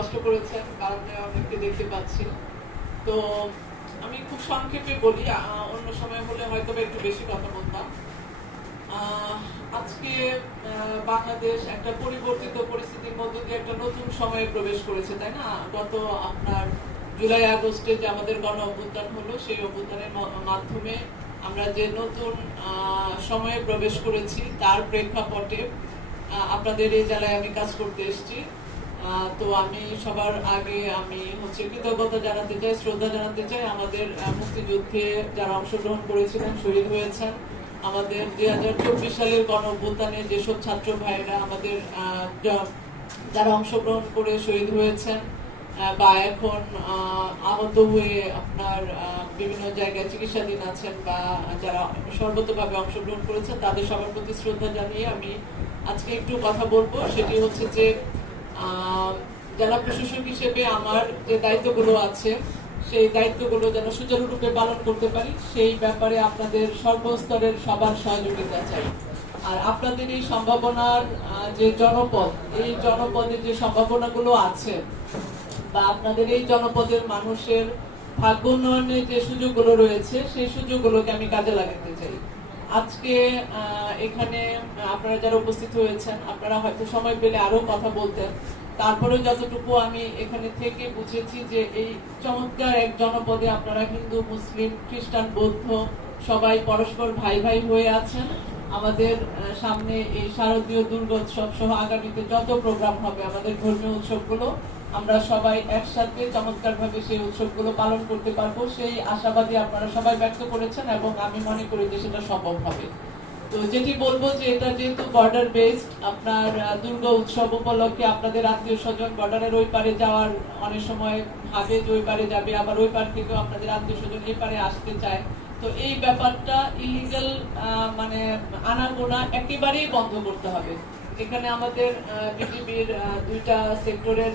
কষ্ট করেছেন কারণে অনেককে দেখতে পাচ্ছি। তো আমি খুব সংক্ষেপে বলি অন্য সময় হলে হয়তো একটু বেশি কথা বলতাম। আজকে বাংলাদেশ একটা পরিবর্তিত পরিস্থিতির মধ্য দিয়ে একটা নতুন সময়ে প্রবেশ করেছে, তাই না? গত আপনার জুলাই, আগস্টে যে আমাদের গণ অভ্যুত্থান হলো, সেই অভ্যুত্থানের মাধ্যমে আমরা যে নতুন সময়ে প্রবেশ করেছি, তার প্রেক্ষাপটে আপনাদের এই জেলায় আমি কাজ করতে এসেছি। তো আমি সবার আগে আমি হচ্ছে কৃতজ্ঞতা জানাতে চাই শ্রদ্ধা জানাতে চাই আমাদের মুক্তিযুদ্ধে যারা অংশগ্রহণ করেছিলেন শহীদ হয়েছেন। আমাদের দুই হাজার চব্বিশ সালের গণ অভ্যুত্থানে যেসব ছাত্র ভাইরা আমাদের যারা অংশগ্রহণ করে শহীদ হয়েছেন বা এখন আহ, আহত হয়ে আপনার বিভিন্ন জায়গায় চিকিৎসাধীন আছেন বা যারা সর্বতভাবে অংশগ্রহণ করেছেন তাদের সবার প্রতি শ্রদ্ধা জানিয়ে আমি আজকে একটু কথা বলব। সেটি হচ্ছে যে জেলা প্রশাসক হিসেবে আমার যে দায়িত্বগুলো আছে, সেই দায়িত্বগুলো যেন সুচারুরূপে পালন করতে পারি, সেই ব্যাপারে আপনাদের সর্বস্তরের সবার সহযোগিতা চাই। আর আপনাদের এই সম্ভাবনার যে জনপদ, এই জনপদে যে সম্ভাবনাগুলো আছে, বা আপনাদের এই জনপদের মানুষের ভাগ্য উন্নয়নের যে সুযোগগুলো রয়েছে, সেই সুযোগগুলোকে আমি কাজে লাগাতে চাই। আজকে এখানে আপনারা যারা উপস্থিত হয়েছেন, আপনারা হয়তো সময় পেলে আরও কথা বলতেন। তারপরে যতটুকু আমি এখানে থেকে বুঝেছি যে এই চমৎকার এক জনপদে আপনারা হিন্দু, মুসলিম, খ্রিস্টান, বৌদ্ধ সবাই পরস্পর ভাই ভাই হয়ে আছেন। আমাদের সামনে এই শারদীয় দুর্গোৎসব সহ আগামীতে যত প্রোগ্রাম হবে আমাদের ধর্মীয় উৎসবগুলো, আমরা সবাই একসাথে চমৎকার ভাবে সেই উৎসবগুলো পালন করতে পারব। সেই আশাবাদী আপনারা সবাই ব্যক্ত করেছেন এবং আমি মনে করি যে সেটা সম্ভব হবে। তো যেটি বলব যে এটা যেহেতু বর্ডার বেসড আপনার দুর্গা উৎসব উপলক্ষে আপনাদের আত্মীয় স্বজন বর্ডারের ওই পারে যাওয়ার অনেক সময় ভাবে যে ওই পারে যাবে, আবার ওই পার থেকেও আপনাদের আত্মীয় স্বজন এই পারে আসতে চায়। তো এই ব্যাপারটা ইলিগাল মানে আনাগোনা একেবারেই বন্ধ করতে হবে। এখানে আমাদের বিজেপির দুইটা সেক্টরের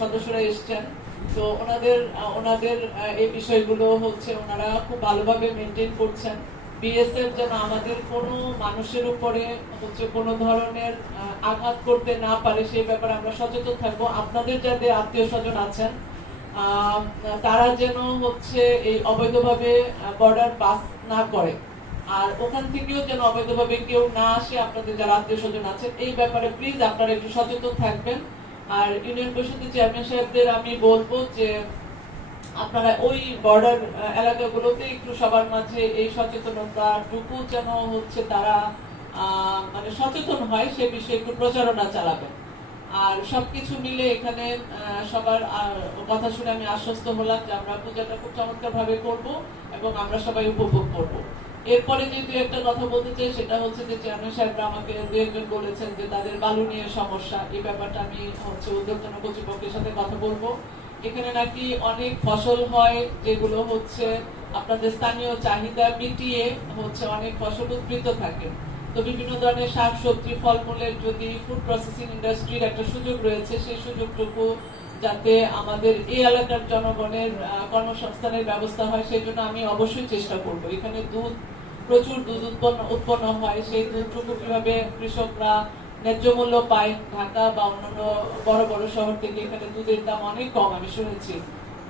সদস্যরা এসছেন। তো ওনাদের ওনাদের এই বিষয়গুলো হচ্ছে ওনারা খুব ভালোভাবে মেনটেন করছেন। বিএসএফ যেন আমাদের কোনো মানুষের উপরে হচ্ছে কোনো ধরনের আঘাত করতে না পারে, সেই ব্যাপারে আমরা সচেতন থাকব। আপনাদের যাদের আত্মীয় স্বজন আছেন তারা যেন হচ্ছে এই অবৈধভাবে বর্ডার পাস না করে। আর ওখান থেকেও যেন অবৈধভাবে কেউ না আসে, আপনাদের যারা আত্মীয় স্বজন আছেন, এই ব্যাপারে প্লিজ আপনারা একটু সচেতন থাকবেন। আর ইউনিয়ন পরিষদের চেয়ারম্যান সাহেবদের আমি বলব যে আপনারা ওই বর্ডার এলাকাগুলোতে একটু সবার মাঝে এই সচেতনতাটুকু যেন হচ্ছে তারা মানে সচেতন হয়, সে বিষয়ে একটু প্রচারণা চালাবেন। আর সবকিছু মিলে এখানে সবার কথা শুনে আমি আশ্বস্ত হলাম যে আমরা পূজাটা খুব চমৎকার ভাবে করব এবং আমরা সবাই উপভোগ করব। এরপরে যে দু একটা কথা বলতে চাই, সেটা হচ্ছে যে চেয়ারম্যান সাহেবরা আমাকে দু একজন বলেছেন যে তাদের বালু নিয়ে সমস্যা, এই ব্যাপারটা আমি হচ্ছে উদ্যোগজন কর্তৃপক্ষের সাথে কথা বলব। এখানে নাকি অনেক ফসল হয় যেগুলো হচ্ছে আপনাদের স্থানীয় চাহিদা মিটিয়ে হচ্ছে অনেক ফসল উদ্বৃত থাকে। তো বিভিন্ন ধরনের শাক সবজি ফলমূলের যদি ফুড প্রসেসিং ইন্ডাস্ট্রির একটা সুযোগ রয়েছে, সেই সুযোগটুকু যাতে আমাদের এই এলাকার জনগণের কর্মসংস্থানের ব্যবস্থা হয়, সেই জন্য আমি অবশ্যই চেষ্টা করব। এখানে দুধ, প্রচুর দুধ উৎপন্ন উৎপন্ন হয়। সেই দুধটুকু কীভাবে কৃষকরা ন্যায্য মূল্য পায় ঢাকা বা অন্যান্য বড় বড় শহর থেকে এখানে দুধের দাম অনেক কম, আমি শুনেছি।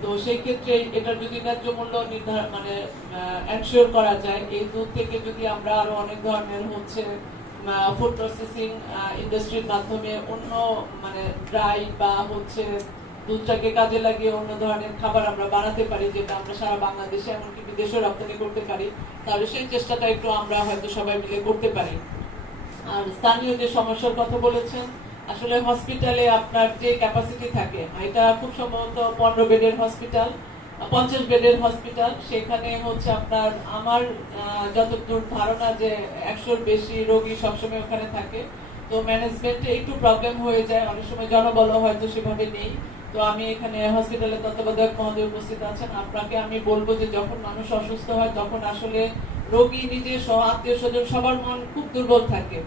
তো সেই ক্ষেত্রে এটার যদি ন্যায্য মূল্য নির্ধারণ মানে এনশিওর করা যায়, এই দুধ থেকে যদি আমরা আরও অনেক ধরনের হচ্ছে ফুড প্রসেসিং ইন্ডাস্ট্রির মাধ্যমে অন্য মানে ড্রাই বা হচ্ছে দুধটাকে কাজে লাগিয়ে অন্য ধরনের খাবার আমরা বানাতে পারি, যেটা আমরা সারা বাংলাদেশে এমনকি বিদেশে রপ্তানি করতে পারি, তাহলে সেই চেষ্টাটা একটু আমরা হয়তো সবাই মিলে করতে পারি। আর স্থানীয় যে সমস্যার কথা বলেছেন, আসলে হসপিটালে আপনার যে ক্যাপাসিটি থাকে, এটা খুব সম্ভবত পনেরো বেডের হসপিটাল পঞ্চাশ বেডের হসপিটাল সেখানে হচ্ছে আপনার আমার যতদূর ধারণা যে একশোর বেশি রোগী সবসময় ওখানে থাকে, তো ম্যানেজমেন্টে একটু প্রবলেম হয়ে যায়, অনেক সময় জনবল হয়তো সেভাবে নেই, তো আমি এখানে হসপিটালের তত্ত্বাবধায়ক মহোদয় উপস্থিত আছেন। আপনাকে আমি বলব যে যখন মানুষ অসুস্থ হয়, তখন আসলে রোগী নিজে সহ আত্মীয় স্বজন সবার মন খুব দুর্বল থাকে।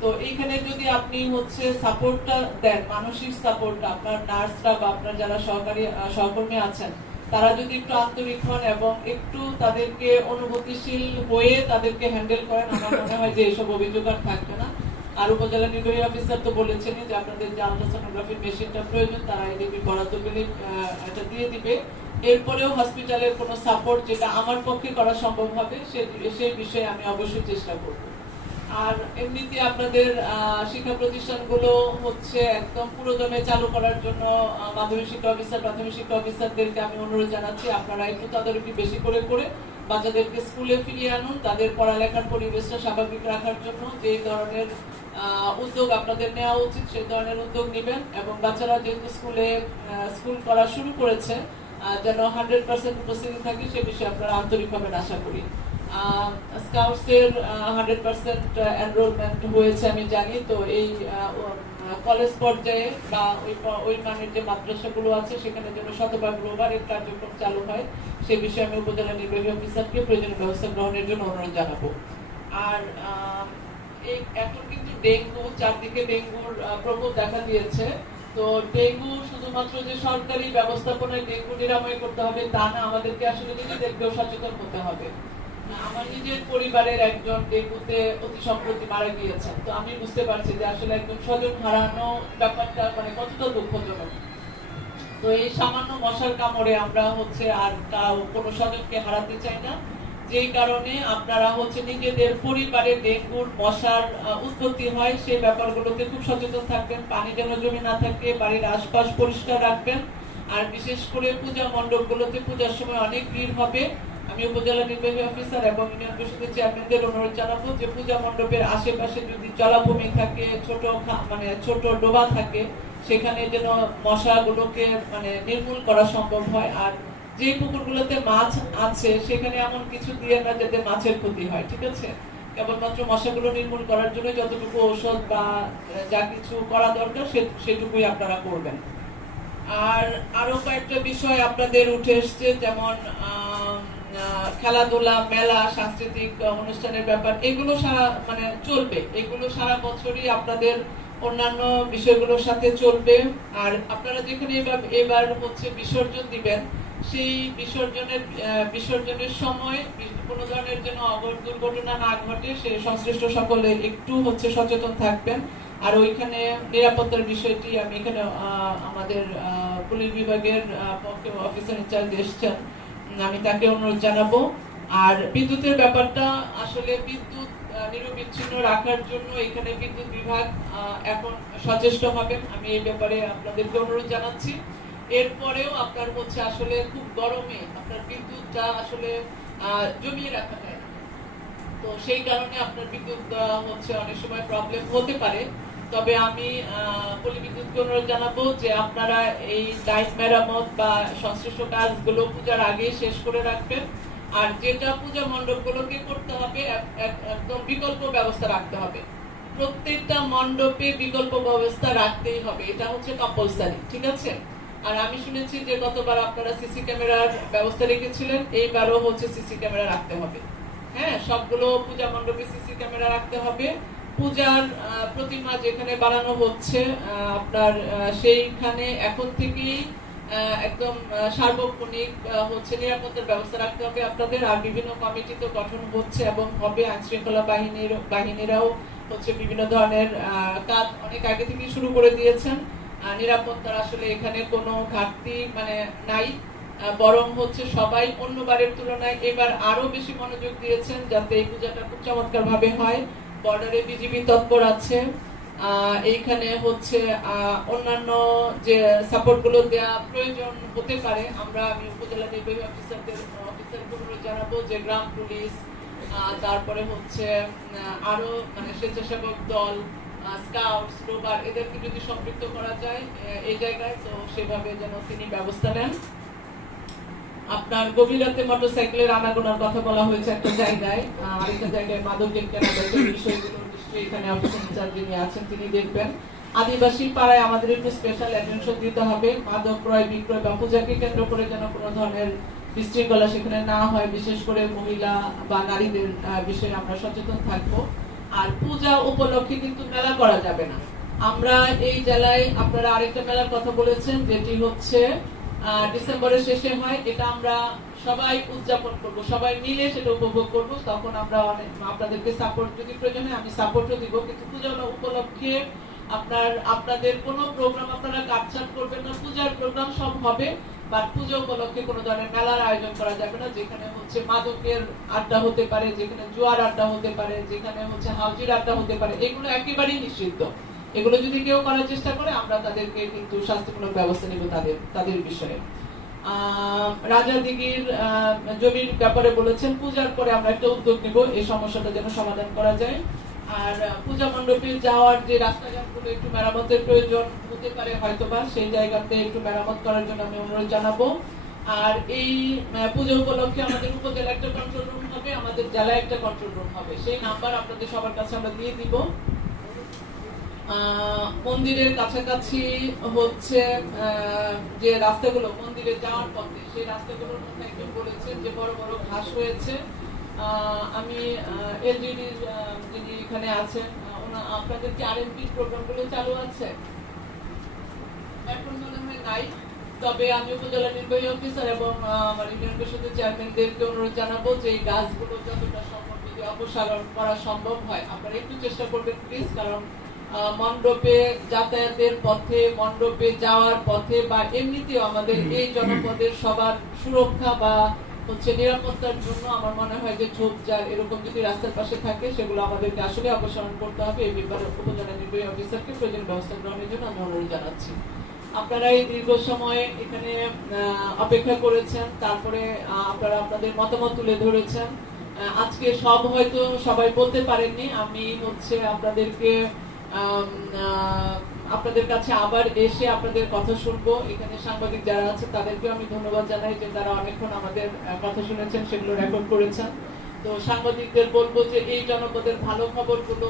তো এইখানে যদি আপনি হচ্ছে সাপোর্টটা দেন, মানসিক সাপোর্টটা, আপনার নার্সরা বা আপনার যারা সহকারী সহকর্মী আছেন, তারা যদি একটু আন্তরিক হন এবং একটু তাদেরকে অনুভূতিশীল হয়ে তাদেরকে হ্যান্ডেল করেন, আমার মনে হয় যে এইসব অভিযোগ আর থাকবে না। আর উপজেলা নির্বাহী অফিসার তো বলেছেন যে আপনাদের যে আলট্রাসোনোগ্রাফির মেশিনটা প্রয়োজন, তারা এডিবি বরাদ্দ পেলে এটা দিয়ে দিবে। এরপরেও হসপিটালের কোনো সাপোর্ট যেটা আমার পক্ষে করা সম্ভব হবে, সে সেই বিষয়ে আমি অবশ্যই চেষ্টা করব। আর এমনিতে আপনাদের শিক্ষা প্রতিষ্ঠানগুলো হচ্ছে একদম পুরোদমে চালু করার জন্য মাধ্যমিক শিক্ষা অফিসার, প্রাথমিক শিক্ষা অফিসারদেরকে আমি অনুরোধ জানাচ্ছি, আপনারা একটু তদারকি বেশি করে করে বাচ্চাদেরকে স্কুলে ফিরিয়ে আনুন, তাদের পড়ালেখার পরিবেশটা স্বাভাবিক রাখার জন্য যে ধরনের উদ্যোগ আপনাদের নেওয়া উচিত, সেই ধরনের উদ্যোগ নেবেন এবং বাচ্চারা যেহেতু স্কুলে স্কুল করা শুরু করেছে যেন হান্ড্রেড পার্সেন্ট উপস্থিতি থাকে, সে বিষয়ে আপনারা আন্তরিকভাবে আশা করি। স্কাউটসের হান্ড্রেড পার্সেন্ট এনরোলমেন্ট হয়েছে আমি জানি, তো এই কলেজ পর্যায়ে বা ওই ওই মানের যে মাদ্রাসাগুলো আছে, সেখানে যেন শতভাগ কার্যক্রম চালু হয়, সে বিষয়ে আমি উপজেলা নির্বাহী অফিসারকে প্রয়োজনীয় ব্যবস্থা গ্রহণের জন্য অনুরোধ জানাব। আর এই, এখন কিন্তু ডেঙ্গু, চারদিকে ডেঙ্গুর প্রকোপ দেখা দিয়েছে, তো ডেঙ্গু শুধুমাত্র যে সরকারি ব্যবস্থাপনায় ডেঙ্গু নিরাময় করতে হবে, তা না, আমাদেরকে আসলে নিজেদেরকেও সচেতন হতে হবে। আমার নিজের পরিবারের একজন ডেঙ্গুতে অতি সম্প্রতি মারা গিয়েছেন। তো আমি বুঝতে পারছি যে আসলে একজন স্বজন হারানো ব্যাপারটা মানে কতটা দুঃখজনক। তো এই সামান্য মশার কামড়ে আমরা হচ্ছে আর কোনো স্বজনকে হারাতে চাই না। যেই কারণে আপনারা হচ্ছে নিজেদের পরিবারে ডেঙ্গুর, মশার উৎপত্তি হয়, সেই ব্যাপারগুলোতে খুব সচেতন থাকবেন, পানি যেন জমে না থাকে, বাড়ির আশপাশ পরিষ্কার রাখবেন। আর বিশেষ করে পূজা মণ্ডপগুলোতে পূজার সময় অনেক ভিড় হবে। আমি উপজেলা নির্বাহী অফিসার এবং ইউনিয়ন পরিষদের চেয়ারম্যানদের অনুরোধ জানাব যে পূজা মণ্ডপের আশেপাশে যদি জলাভূমি থাকে ছোট মানে ছোট ডোবা থাকে সেখানে যেন মশাগুলোকে মানে নির্মূল করা সম্ভব হয়। আর যে পুকুরগুলোতে মাছ আছে সেখানে এমন কিছু দিয়ে না যাতে মাছের ক্ষতি হয় ঠিক আছে? কেবলমাত্র মশাগুলো নির্মূল করার জন্য যতটুকু ঔষধ বা যা কিছু করা দরকার সেটুকুই আপনারা করবেন। আর আরও কয়েকটা বিষয় আপনাদের উঠে এসছে যেমন আহ, খেলাধুলা, মেলা, সাংস্কৃতিক অনুষ্ঠানের ব্যাপার, এগুলো সারা মানে চলবে। এগুলো সারা বছরই আপনাদের অন্যান্য বিষয়গুলোর সাথে চলবে। আর আপনারা যেখানে এবার এবার হচ্ছে বিসর্জন দিবেন, সেই বিসর্জনের বিসর্জনের সময় কোনো ধরনের যেন দুর্ঘটনা না ঘটে, সে সংশ্লিষ্ট সকলে একটু হচ্ছে সচেতন থাকবেন। আর ওইখানে নিরাপত্তার বিষয়টি আমি এখানে আমাদের পুলিশ বিভাগের পক্ষে অফিসার ইনচার্জ এসছেন। আমি তাকে অনুরোধ জানাব। আর বিদ্যুতের ব্যাপারটা আসলে বিদ্যুৎ নিরবিচ্ছিন্ন রাখার জন্য এখানে বিদ্যুৎ বিভাগ এখন সচেষ্ট হবেন। আমি এই ব্যাপারে আপনাদেরকে অনুরোধ জানাচ্ছি। এরপরেও আপনার হচ্ছে আসলে খুব গরমে আপনার বিদ্যুৎটা আসলে জমিয়ে রাখা যায় তো সেই কারণে আপনার বিদ্যুৎ হচ্ছে অনেক সময় প্রবলেম হতে পারে। তবে আমি পল্লী অনুরোধ জানাব যে আপনারা এই লাইন মেরামত বা সংশ্লিষ্ট কাজগুলো পূজার আগে শেষ করে রাখবেন। আর যেটা পূজা মণ্ডপগুলোকে করতে হবে, এক- এক- একদম বিকল্প ব্যবস্থা রাখতে হবে। প্রত্যেকটা মণ্ডপে বিকল্প ব্যবস্থা রাখতেই হবে, এটা হচ্ছে কম্পালসারি ঠিক আছে? আর আমি শুনেছি যে গতবার আপনারা সিসি ক্যামেরার ব্যবস্থা রেখেছিলেন, এইবারও হচ্ছে সিসি ক্যামেরা রাখতে হবে। হ্যাঁ সবগুলো পূজা মণ্ডপে সিসি ক্যামেরা রাখতে হবে। পূজার প্রতিমা যেখানে বানানো হচ্ছে আপনার সেইখানে এখন থেকেই একদম সার্বক্ষণিক হচ্ছে নিরাপত্তার ব্যবস্থা রাখতে হবে আপনাদের। আর বিভিন্ন কমিটি তো গঠন হচ্ছে এবং হবে আইন শৃঙ্খলা বাহিনীর, বাহিনীরাও হচ্ছে বিভিন্ন ধরনের কাজ অনেক আগে থেকেই শুরু করে দিয়েছেন। নিরাপত্তার আসলে এখানে কোনো ঘাটতি মানে নাই। বরং হচ্ছে সবাই অন্যবারের তুলনায় এবার আরও বেশি মনোযোগ দিয়েছেন যাতে এই পূজাটা খুব চমৎকার ভাবে হয়। বর্ডারে বিজিবি তৎপর আছে। এইখানে হচ্ছে অন্যান্য যে সাপোর্টগুলো দেওয়া প্রয়োজন হতে পারে, আমরা আমি উপজেলা নির্বাহী অফিসারদের অনুরোধ জানাব যে গ্রাম পুলিশ তারপরে হচ্ছে আরও মানে স্বেচ্ছাসেবক দল স্কাউটস রোবার এদেরকে যদি সম্পৃক্ত করা যায় এই জায়গায়, তো সেভাবে যেন তিনি ব্যবস্থা নেন। আপনার গভীর রাতে মোটরসাইকেলের আনাগোনার কথা বলা হয়েছে একটা জায়গায়। আরেকটা জায়গায় মাদকের কেনা বেচা বিষয়গুলোর নিশ্চয়ই এখানে যিনি আছেন, তিনি দেখবেন। আদিবাসী পাড়ায় আমাদের একটু স্পেশাল অ্যাটেনশন দিতে হবে। মাদক ক্রয়, বিক্রয় বা পূজাকে কেন্দ্র করে যেন ধরনের বিশৃঙ্খলা সেখানে না হয়, বিশেষ করে মহিলা বা নারীদের বিষয়ে আমরা সচেতন থাকব। আর পূজা উপলক্ষে কিন্তু মেলা করা যাবে না। আমরা এই জেলায় আপনারা আরেকটা মেলার কথা বলেছেন, যেটি হচ্ছে ডিসেম্বরের শেষে হয়, এটা আমরা সবাই উদযাপন করব, সবাই মিলে সেটা উপভোগ করব। তখন আমরা অনেক আপনাদেরকে সাপোর্ট যদি প্রয়োজন হয় আমি সাপোর্টও দিব। কিন্তু পূজা উপলক্ষে আপনার, আপনাদের কোনো প্রোগ্রাম আপনারা কাটছাট করবেন না। পূজার প্রোগ্রাম সব হবে বাট পুজো উপলক্ষে কোনো ধরনের মেলার আয়োজন করা যাবে না, যেখানে হচ্ছে মাদকের আড্ডা হতে পারে, যেখানে জুয়ার আড্ডা হতে পারে, যেখানে হচ্ছে হাউজির আড্ডা হতে পারে। এগুলো একেবারেই নিষিদ্ধ। এগুলো যদি কেউ করার চেষ্টা করে, আমরা তাদেরকে কিন্তু শাস্তিমূলক ব্যবস্থা নেব তাদের তাদের বিষয়ে। রাজা দিঘির জমির ব্যাপারে বলেছেন, পূজার পরে আমরা একটা উদ্যোগ নেব, এই সমস্যাটা যেন সমাধান করা যায়। আর, পূজা মণ্ডপে যাওয়ার যে রাস্তাঘাটগুলো একটু মেরামতের প্রয়োজন হতে পারে হয়তোবা, সেই জায়গাতে একটু মেরামত করার জন্য আমি অনুরোধ জানাব। আর এই পুজো উপলক্ষে আমাদের উপজেলা একটা কন্ট্রোল রুম হবে, আমাদের জেলায় একটা কন্ট্রোল রুম হবে। সেই নাম্বার আপনাদের সবার কাছে আমরা দিয়ে দিব। মন্দিরের কাছাকাছি হচ্ছে যে রাস্তাগুলো, মন্দিরে যাওয়ার পথে, সেই রাস্তাগুলোর মধ্যে একজন বলেছেন যে বড় বড় ঘাস হয়েছে আমি এলজিডির যিনি এখানে আছেন আপনাদের কি আরএমপি প্রোগ্রামগুলো চালু আছে? এখন মনে হয় নাই। তবে আমি উপজেলা নির্বাহী অফিসার এবং ইউনিয়ন পরিষদের চেয়ারম্যানদেরকে অনুরোধ জানাব যে এই গাছগুলো যতটা সম্ভব যদি অপসারণ করা সম্ভব হয়। আপনারা একটু চেষ্টা করবেন প্লিজ কারণ মণ্ডপে যাতায়াতের পথে মণ্ডপে যাওয়ার পথে বা এমনিতেও আমাদের এই জনপদের সবার সুরক্ষা বা হচ্ছে নিরাপত্তার জন্য আমার মনে হয় যে ঝোপঝাড় এরকম যদি রাস্তার পাশে থাকে সেগুলো আমাদেরকে আসলে অপসারণ করতে হবে। এই ব্যাপারে উপজেলা নির্বাহী অফিসারকে প্রয়োজন ব্যবস্থা গ্রহণের জন্য আমি অনুরোধ জানাচ্ছি। আপনারা এই দীর্ঘ সময় এখানে অপেক্ষা করেছেন তারপরে আপনারা আপনাদের মতামত তুলে ধরেছেন। আজকে সব হয়তো সবাই বলতে পারেননি। আমি হচ্ছে আপনাদেরকে আপনাদের কাছে আবার এসে আপনাদের কথা শুনব। এখানে সাংবাদিক যারা আছে তাদেরকে আমি ধন্যবাদ জানাই যে তারা অনেকক্ষণ আমাদের কথা শুনেছেন, সেগুলো রেকর্ড করেছেন। তো সাংবাদিকদের বলব যে এই জনপদের ভালো খবরগুলো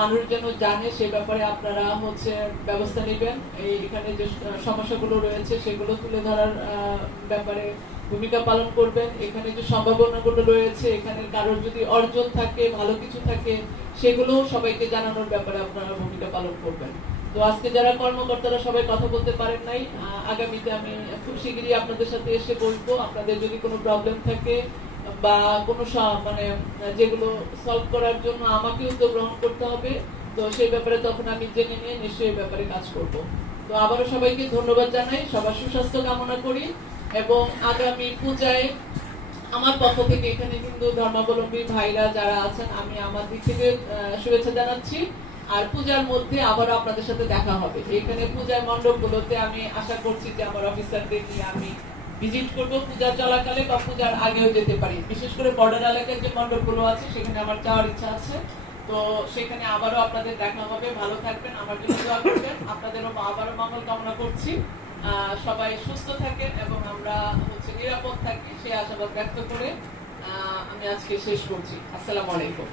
মানুষ যেন জানে, সে ব্যাপারে আপনারা হচ্ছে ব্যবস্থা নেবেন। এই এখানে যে সমস্যাগুলো রয়েছে, সেগুলো তুলে ধরার ব্যাপারে ভূমিকা পালন করবেন, এখানে যে সম্ভাবনাগুলো রয়েছে, এখানে কারোর যদি অর্জন থাকে, ভালো কিছু থাকে সেগুলো সবাইকে জানানোর ব্যাপারে আপনারা ভূমিকা পালন করবেন। তো আজকে যারা কর্মকর্তারা সবাই কথা বলতে পারেন নাই আগামীতে আমি খুব শিগগিরই আপনাদের সাথে এসে বলব আপনাদের যদি কোনো প্রবলেম থাকে বা কোনো মানে যেগুলো সলভ করার জন্য আমাকে উদ্যোগ গ্রহণ করতে হবে, তো সেই ব্যাপারে তখন আমি জেনে নিয়ে নিশ্চয়ই ব্যাপারে কাজ করব। তো আবারও সবাইকে ধন্যবাদ জানাই, সবার সুস্বাস্থ্য কামনা করি। এবং আগামী পূজায় আমার পক্ষ থেকে এখানে হিন্দু ধর্মাবলম্বী ভাইরা যারা আছেন, আমি আমার দিক থেকে শুভেচ্ছা জানাচ্ছি। আর পূজার মধ্যে আবারও আপনাদের সাথে দেখা হবে। এখানে পূজার মণ্ডপগুলোতে আমি আশা করছি যে আমার অফিসারদের নিয়ে আমি ভিজিট করব। পূজা চলাকালে বা পূজার আগেও যেতে পারি। বিশেষ করে বর্ডার এলাকার যে মণ্ডপগুলো আছে, সেখানে আমার যাওয়ার ইচ্ছা আছে। তো সেখানে আবারও আপনাদের দেখা হবে। ভালো থাকবেন, আমার জন্য দোয়া করবেন। আপনাদেরও আবারও মঙ্গল কামনা করছি। সবাই সুস্থ থাকেন এবং আমরা হচ্ছে নিরাপদ থাকি সেই আশাবাদ ব্যক্ত করে আমি আজকে শেষ করছি। আসসালামু আলাইকুম।